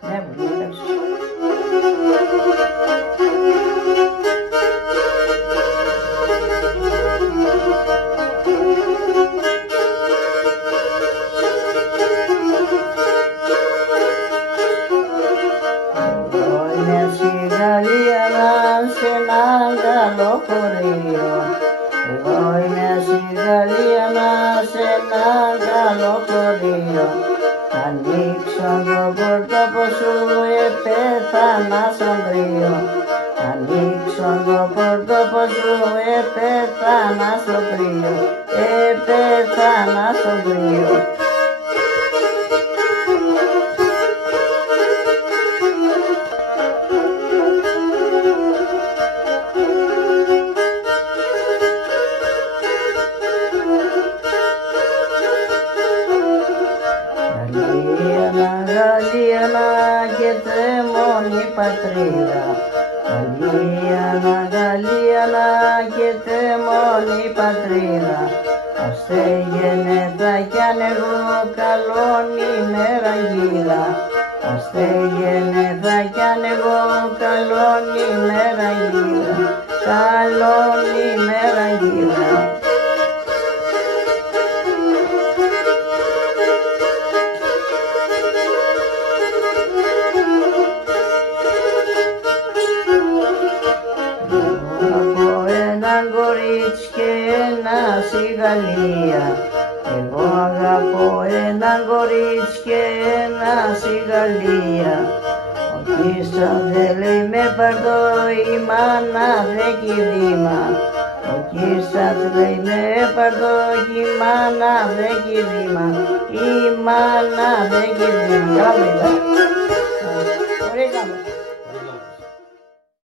Ναι, μου εντάξει. Εγώ είμαι στη Γαλλία σε έναν καλό χωρίο. Εγώ είμαι στη Γαλλία σε έναν καλό χωρίο. Ανοίξω το πορτόπο σου, πέθανα στον κρύο. Ανοίξω το πορτόπο σου, πέθανα στον κρύο. Πέθανα στον κρύο. Γαλλίανα και τρέμονη πατρίδα. Γαλλίανα και τρέμονη πατρίδα. Άστε γενέτα κι αν εγώ καλόν είμαι ραγίδα. Άστε γενέτα κι αν εγώ καλόν είμαι ραγίδα. Καλόν είμαι ραγίδα. Κορίτσι και ένα στη Γαλλία. Εγώ αγαπώ ένα κορίτσι και ένα στη Γαλλία. Ο Κίστα δεν λέει με παρτώ, η μάνα δεν κηδήμα. Ο Κίστα λέει με παρτώ και η μάνα δεν κηδήμα. Η μάνα δεν κηδήμα. Καλά, ωραία.